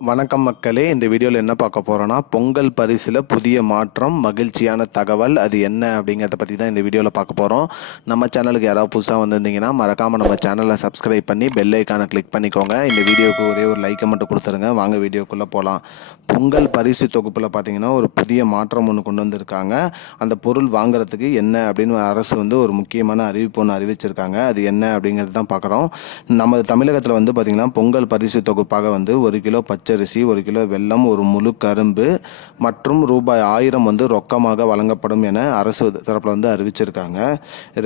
வணக்கம் மக்களே, இந்த வீடியோவில் என்ன பார்க்க போகிறோன்னா, பொங்கல் பரிசில் புதிய மாற்றம், மகிழ்ச்சியான தகவல் அது என்ன அப்படிங்கிறத பற்றி தான் இந்த வீடியோவில் பார்க்க போகிறோம். நம்ம சேனலுக்கு யாராவது புதுசாக வந்திருந்தீங்கன்னா மறக்காமல் நம்ம சேனலை சப்ஸ்கிரைப் பண்ணி பெல் ஐக்கானை கிளிக் பண்ணிக்கோங்க. இந்த வீடியோவுக்கு ஒரே ஒரு லைக்கை மட்டும் கொடுத்துருங்க. வாங்க வீடியோக்குள்ளே போகலாம். பொங்கல் பரிசு தொகுப்பில் பார்த்தீங்கன்னா ஒரு புதிய மாற்றம் ஒன்று கொண்டு வந்திருக்காங்க. அந்த பொருள் வாங்குறதுக்கு என்ன அப்படின்னு அரசு ஒரு முக்கியமான அறிவிப்பு ஒன்று அறிவிச்சிருக்காங்க. அது என்ன அப்படிங்கிறது தான் பார்க்குறோம். நம்ம தமிழகத்தில் பார்த்திங்கன்னா பொங்கல் பரிசு தொகுப்பாக 1 கிலோ பச்சரிசி, 1 கிலோ வெல்லம், ஒரு முழு கரும்பு மற்றும் ரூபாய் 1000 ரொக்கமாக வழங்கப்படும் என அரசு தரப்பில் அறிவிச்சிருக்காங்க.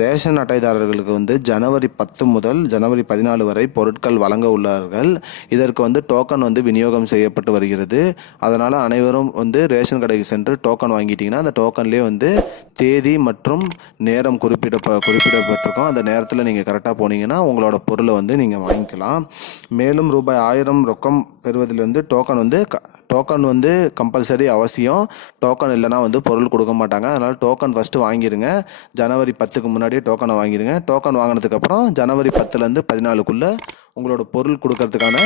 ரேஷன் அட்டைதாரர்களுக்கு ஜனவரி 10 முதல் ஜனவரி 14 வரை பொருட்கள் வழங்க உள்ளார்கள். இதற்கு டோக்கன் விநியோகம் செய்யப்பட்டு வருகிறது. அதனால் அனைவரும் ரேஷன் கடைக்கு சென்று டோக்கன் வாங்கிட்டீங்கன்னா அந்த டோக்கன்லேயே தேதி மற்றும் நேரம் குறிப்பிடப்பட்டிருக்கும். அந்த நேரத்தில் நீங்கள் கரெக்டாக போனீங்கன்னா உங்களோட பொருளை நீங்கள் வாங்கிக்கலாம். மேலும் ரூபாய் 1000 ரொக்கம் பெறுவதில் டோக்கன் கம்பல்சரி அவசியம். டோக்கன் இல்லைனா பொருள் கொடுக்க மாட்டாங்க. அதனால் டோக்கன் ஃபஸ்ட்டு வாங்கிடுங்க. ஜனவரி 10க்கு முன்னாடியே டோக்கனை வாங்கிடுங்க. டோக்கன் வாங்கினதுக்கப்புறம் ஜனவரி 10லேருந்து 14க்குள்ளே உங்களோட பொருள் கொடுக்கறதுக்கான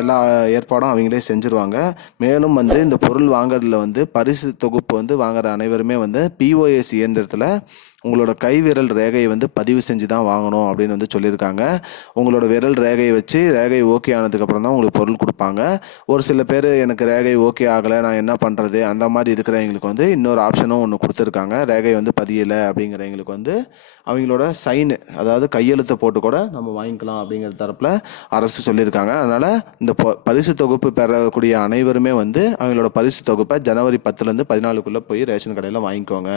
எல்லா ஏற்பாடும் அவங்களே செஞ்சுருவாங்க. மேலும் இந்த பொருள் வாங்குறதுல பரிசு தொகுப்பு வாங்குற அனைவருமே POS இயந்திரத்தில் உங்களோட கை விரல் ரேகையை பதிவு செஞ்சு தான் வாங்கணும் அப்படின்னு சொல்லியிருக்காங்க. உங்களோட விரல் ரேகையை வச்சு ரேகை ஓகே ஆனதுக்கப்புறம் தான் உங்களுக்கு பொருள் கொடுப்பாங்க. ஒரு சில பேர் எனக்கு ரேகை ஓகே ஆகலை, நான் என்ன பண்ணுறது, அந்த மாதிரி இருக்கிறவங்களுக்கு இன்னொரு ஆப்ஷனும் ஒன்று கொடுத்துருக்காங்க. ரேகை பதியலை அப்படிங்கிறவங்களுக்கு அவங்களோட சைனு, அதாவது கையெழுத்தை போட்டு கூட நம்ம வாங்கிக்கலாம் அப்படிங்கிற தரப்பில் அரசு சொல்லியிருக்காங்க. அதனால் இந்த பரிசு தொகுப்பு பெறக்கூடிய அனைவருமே அவங்களோட பரிசு தொகுப்பை ஜனவரி 10லேருந்து 14க்குள்ளே போய் ரேஷன் கடையில் வாங்கிக்கோங்க.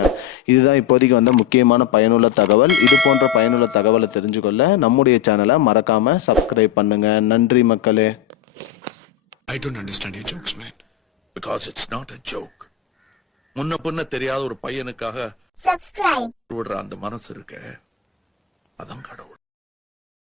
இதுதான் இப்போதைக்கு முக்கியமான பயனுள்ள தகவல். இது போன்ற பயனுள்ள தகவலை தெரிஞ்சுக்கொள்ள நம்முடைய சேனலை மறக்காமல் சப்ஸ்கிரைப் பண்ணுங்க. நன்றி மக்களே. I don't understand your jokes, man. Because it's not a joke. முன்ன பின்ன தெரியாத ஒரு பையனுக்காக subscribe விடுற அந்த மனசு இருக்க, அதான் கடவுள்.